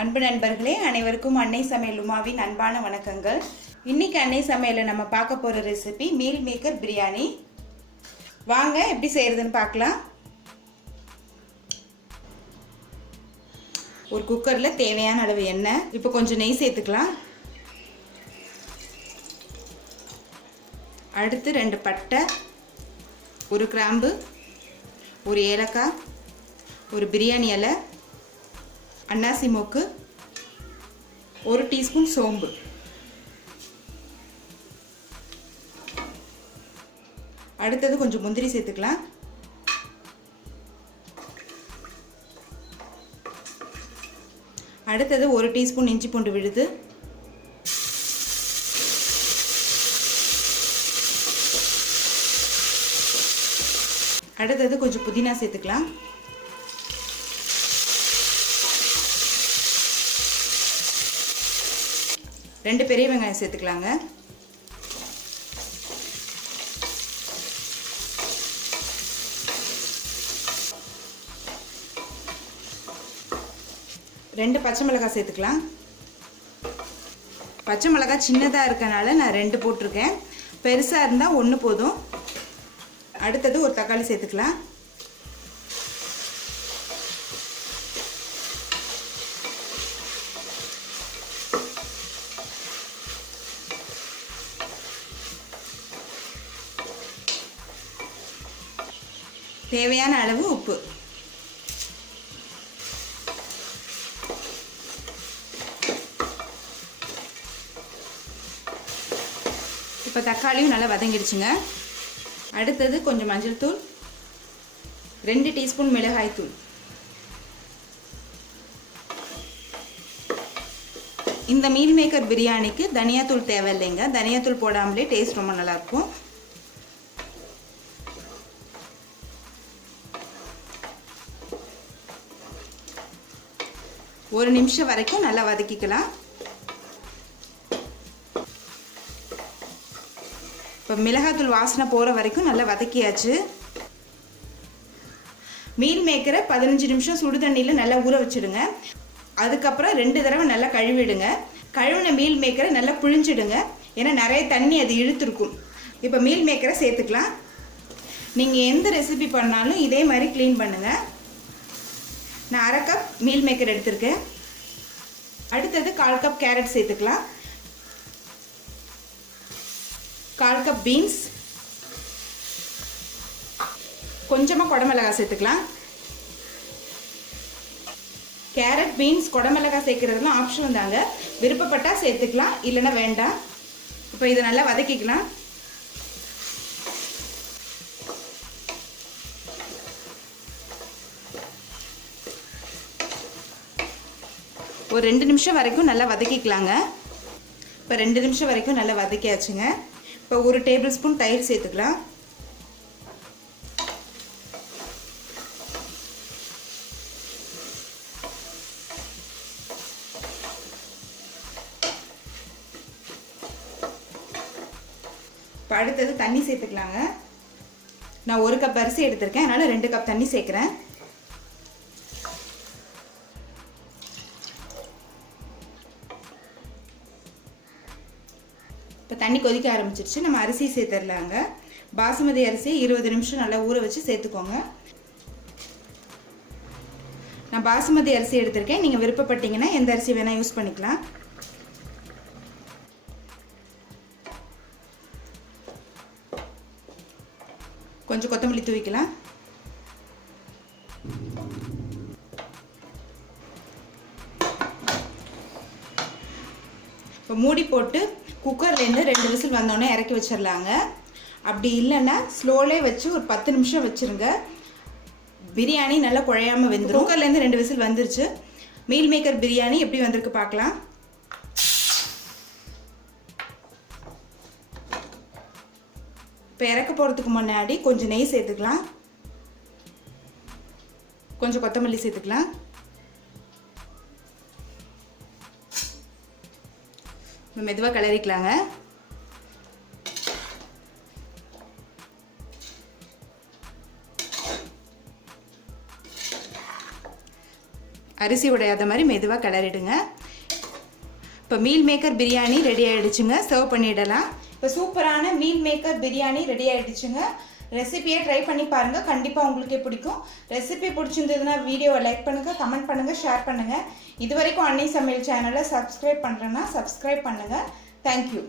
அன்பு நண்பர்களே, அனைவருக்கும் அன்னை சமையல் உமாவின் அன்பான வணக்கங்கள். இன்னைக்கு அன்னை சமையலில் நம்ம பார்க்க போகிற ரெசிபி மீல் மேக்கர் பிரியாணி. வாங்க எப்படி செய்யறதுன்னு பார்க்கலாம். ஒரு குக்கரில் தேவையான அளவு எண்ணெய், இப்போ கொஞ்சம் நெய் சேர்த்துக்கலாம். அடுத்து 2 பட்டை, 1 கிராம்பு, 1 ஏலக்காய், 1 பிரியாணி இலை, அன்னாசி மொக்கு, 1 டீஸ்பூன் சோம்பு. அடுத்தது கொஞ்சம் முந்திரி சேர்த்துக்கலாம். அடுத்தது 1 டீஸ்பூன் இஞ்சி பூண்டு விழுது. அடுத்தது கொஞ்சம் புதினா சேர்த்துக்கலாம். ரெண்டு பெரிய வெங்காயம் சேர்த்துக்கலாங்க. ரெண்டு பச்சை மிளகாய் சேர்த்துக்கலாம். பச்சை மிளகாய் சின்னதாக இருக்கனால நான் 2 போட்டிருக்கேன். பெருசாக இருந்தால் 1 போதும். அடுத்தது ஒரு தக்காளி சேர்த்துக்கலாம். தேவையான அளவு உப்பு. இப்போ தக்காளியும் நல்லா வதங்கிடுச்சுங்க. அடுத்தது கொஞ்சம் மஞ்சள் தூள், 2 டீஸ்பூன் மிளகாய் தூள். இந்த மீல் மேக்கர் பிரியாணிக்கு தனியாத்தூள் தேவையில்லைங்க. தனியாத்தூள் போடாமலே டேஸ்ட் ரொம்ப நல்லாயிருக்கும். ஒரு நிமிஷம் வரைக்கும் நல்லா வதக்கிக்கலாம். இப்போ மிளகாத்தூள் வாசனை போகிற வரைக்கும் நல்லா வதக்கியாச்சு. மீல் மேக்கரை 15 நிமிஷம் சுடு தண்ணியில் நல்லா ஊற வச்சுடுங்க. அதுக்கப்புறம் 2 தடவை நல்லா கழுவிடுங்க. கழுவின மீல் மேக்கரை நல்லா புழிஞ்சிடுங்க. ஏன்னா நிறைய தண்ணி அது இழுத்துருக்கும். இப்போ மீல் மேக்கரை சேர்த்துக்கலாம். நீங்கள் எந்த ரெசிபி பண்ணாலும் இதே மாதிரி க்ளீன் பண்ணுங்கள். நான் 1/2 கப் மீல் மேக்கர் எடுத்திருக்கேன். அடுத்தது 1/4 கப் கேரட் சேர்த்துக்கலாம். 1/4 கப் பீன்ஸ், கொஞ்சமாக குடமிளகாய் சேர்த்துக்கலாம். கேரட், பீன்ஸ், குடமிளகாய் சேர்க்கறதுலாம் ஆப்ஷன் தாங்க. விருப்பப்பட்டால் சேர்த்துக்கலாம், இல்லைன்னா வேண்டாம். இப்போ இதை நல்லா வதக்கிக்கலாம். ஒரு 2 நிமிஷம் வரைக்கும் நல்லா வதக்கிக்கலாங்க. இப்போ 2 நிமிஷம் வரைக்கும் நல்லா வதக்கியாச்சுங்க. இப்போ 1 டேபிள் ஸ்பூன் தயிர் சேர்த்துக்கலாம். இப்போ அடுத்தது தண்ணி சேர்த்துக்கலாங்க. நான் 1 கப் அரிசி எடுத்திருக்கேன், அதனால் 2 கப் தண்ணி சேர்க்குறேன். இப்போ தண்ணி கொதிக்க ஆரம்பிச்சிருச்சு. நம்ம அரிசி சேர்த்துடலாங்க. பாசுமதி அரிசி 20 நிமிஷம் நல்லா ஊற வச்சு சேர்த்துக்கோங்க. நான் பாசுமதி அரிசி எடுத்திருக்கேன். நீங்கள் விருப்பப்பட்டீங்கன்னா எந்த அரிசி வேணால் யூஸ் பண்ணிக்கலாம். கொஞ்சம் கொத்தமல்லி தூவிக்கலாம். இப்போ மூடி போட்டு குக்கர்லேருந்து 2 விசில் வந்தோடனே இறக்கி வச்சிடலாங்க. அப்படி இல்லைன்னா ஸ்லோலே வச்சு ஒரு 10 நிமிஷம் வச்சுருங்க. பிரியாணி நல்லா குழையாமல் வெந்துடும். குக்கர்லேருந்து 2 விசில் வந்துருச்சு. மீல் மேக்கர் பிரியாணி எப்படி வந்திருக்கு பார்க்கலாம். இப்போ இறக்க போகிறதுக்கு முன்னாடி கொஞ்சம் நெய் சேர்த்துக்கலாம். கொஞ்சம் கொத்தமல்லி சேர்த்துக்கலாம். மெதுவாக கிளறிக்கலாங்க. அரிசி உடையாத மாதிரி மெதுவாக கிளறிடுங்க. இப்போ மீல் மேக்கர் பிரியாணி ரெடி ஆகிடுச்சுங்க. சர்வ் பண்ணிடலாம். இப்போ சூப்பரான மீல் மேக்கர் பிரியாணி ரெடி ஆகிடுச்சுங்க. ரெசிபியை ட்ரை பண்ணி பாருங்கள், கண்டிப்பாக உங்களுக்கே பிடிக்கும். ரெசிபி பிடிச்சிருந்ததுன்னா வீடியோவை லைக் பண்ணுங்கள், கமெண்ட் பண்ணுங்கள், ஷேர் பண்ணுங்கள். இது வரைக்கும் அன்னை சமையல் சேனலை சப்ஸ்கிரைப் பண்ணுறேன்னா சப்ஸ்கிரைப் பண்ணுங்கள். தேங்க்யூ.